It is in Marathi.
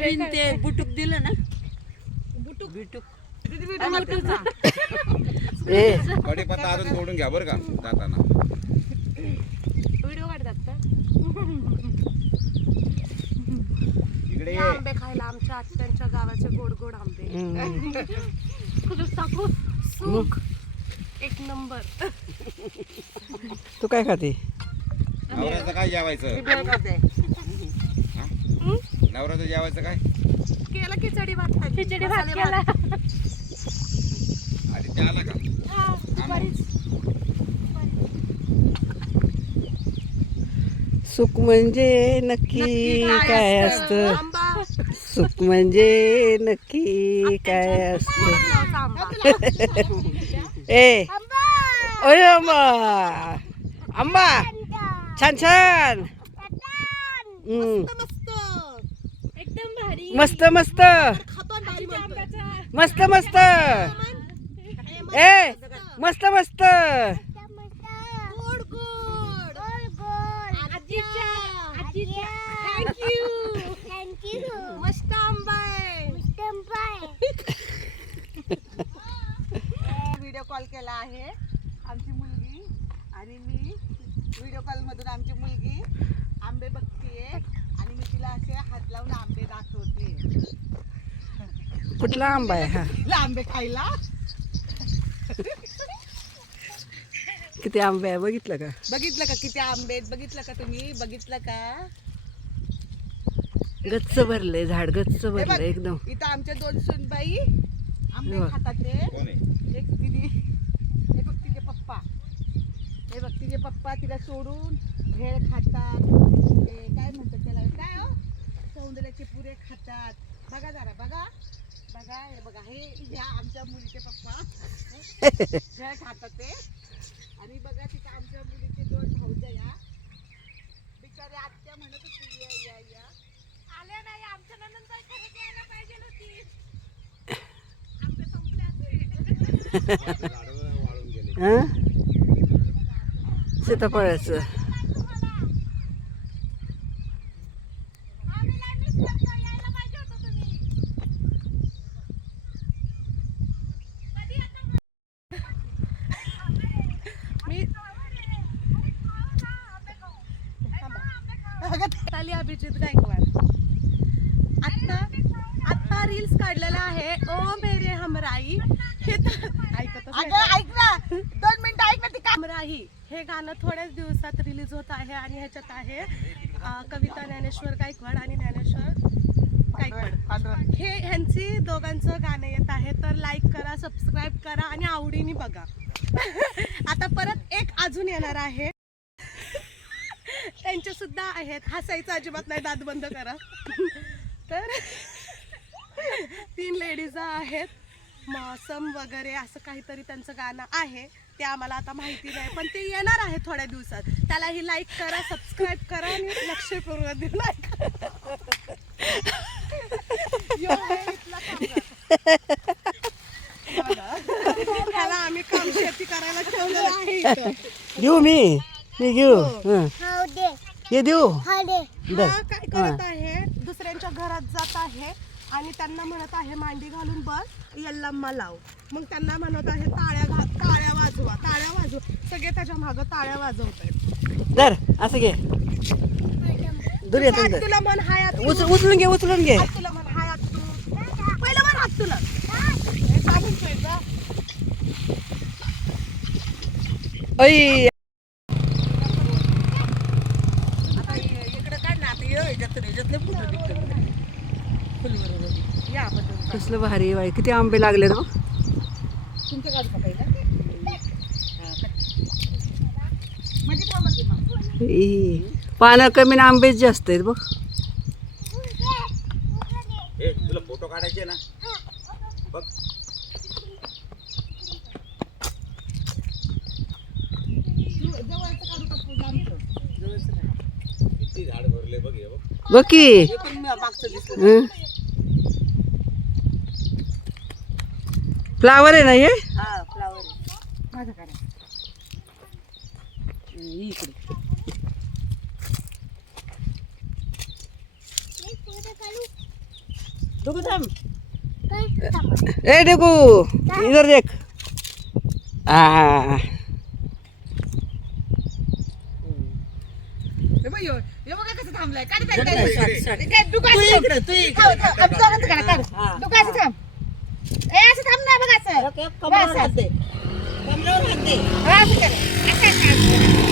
नवीन ते बुटुक दिलं ना, बुटुक ए कढीपत्ता अजून तोडून घ्या बरं का जाताना. व्हिडिओ काढतात का? इकडे या आंबे खायला आमच्या आत्यांच्या गावाचे गोड गोड आंबे. खरंच टाकू सुख एक नंबर. तू काय खाते? नवऱ्याचं काय जेवायचं? नवऱ्याचं जेवायचं काय? केला खिचडी भात खाल्ली. खिचडी भात मसाले केला. आणि ते आला का? हा, दुपारीच. सुख म्हणजे नक्की काय असतं? आंबा सुख म्हणजे नक्की काय असतं? गावचा आंबा. ए ओय आंबा आंबा छान छान. मस्त एकदम भारी. मस्त मस्त खातो भारी म्हणतोय. मस्त मस्त. ए मस्त मस्त. गोड गोड थँक्यू. मस्त आंबा आहे. व्हिडिओ कॉल केला आहे आमची मुलगी आणि मी. व्हिडिओ कॉल मधून आमची मुलगी आंबे बघतीये आणि मी तिला असे हात लावून आंबे दाखवते. कुठला आंबा आहे हा? तिला आंबे खायला. किती आंबे आहे बघितलं का? बघितलं का किती आंबे आहेत? बघितलं का तुम्ही? बघितलं का? गच्च भरले झाड गच्च हे बघ, भरले एकदम. इथं आमच्या 2 सुनबाई आंबे हे बघ. खातात ते. कोण आहे? एक दिदी, हे बघ तिचे पप्पा. हे बघ तिचे पप्पा तिला सोडून भेळ खातात. ते काय म्हणतात त्याला, काय हो, सौंदर्याचे पुरे खातात. बघा जरा बघा बघा. हे बघा हे ह्या आमच्या मुलीचे पप्पा भेळ खातात ते. आणि बघा तिथं आमच्या मुलीचे 2 भाऊजा या बिचारे आत्या म्हणत होती या या या आल्या नाही. आमच्या नंदनबाई खरंच यायला पाहिजे होती. आंबे संपले असते. झाडं वाळून गेले. हं? सीताफळाचं ताली अभिजित गायकवाड. आता रील्स काढलेला आहे ओ मेरे हमराई. हे तर ऐकतच नाही. अगं ऐक ना 2 मिनिटं ऐक ना ती का. हमराई हे गाणं थोड्याच दिवसात रिलीज होत आहे आणि ह्याच्यात आहे कविता ज्ञानेश्वर गायकवाड आणि ज्ञानेश्वर गायकवाड. हे ह्यांची दोघांचं गाणं येत आहे. तर लाईक करा, सबस्क्राईब करा आणि आवडीने बघा. आता परत एक अजून येणार आहे. त्यांचे सुद्धा आहेत. हसायचं अजिबात नाही, दात बंद करा. तर 3 लेडीज आहेत. मौसम वगैरे असं काहीतरी त्यांचं गाणं आहे. ते आम्हाला आता माहिती नाही, पण ते येणार आहे थोड्या दिवसात. त्यालाही लाईक करा, सबस्क्राईब करा आणि लक्षपूर्वक देऊ लाईक. त्याला आम्ही काम शेती करायला ठेवलेलं आहे इथं. देऊ मी घेऊ. हं. हे देऊ. हा काय करत आहे, दुसऱ्यांच्या घरात जात आहे आणि त्यांना म्हणत आहे मांडी घालून बस, यल्लम्मा लाव. मग त्यांना म्हणत आहे टाळ्या वाजवा, टाळ्या वाजवा. सगळे त्याच्या मागं टाळ्या वाजवत आहेत. दर असं घे. दूर येतो हात तुला म्हण हाय हात तू. उचलून घे उचलून घे. हात तुला म्हण हाय हात तू. पहिलं म्हण हात तुला. हे सांगून ठेव जा. ऐ आता इकडे काय ना आता याच्यातले फुलं निघतात. फुलवर या आपण कसलं भारी बाई. किती आंबे लागले ना. तुमच्या गाडी का पहिला म्हणजे कोणाची मग ई, पानं कमी ना आंबेच जास्त आहेत बघ. ए तुला फोटो काढायचे ना बघ. जवळचं काढू का फुलं आमचं? जवळचं नाही. किती झाड भरले बघ हे बघ. बघ की. हे पण मागचं दिसलं. हं? फ्लावर आहे ना हे. हा फ्लावर माझं काढा. इकडे डुगू थांब. ए देखो इधर देख हे बघ, हे बघा कसं थांबलाय. काढ, काढ, काढ. काय डुगू असं थांब. थांब, थांब. आम्ही दोघांचं काढ, काढ. डुगू असं थांब. ए, असं थांब ना, बघ असं. कमरावर हात दे. हा, असं कर. असं, असं.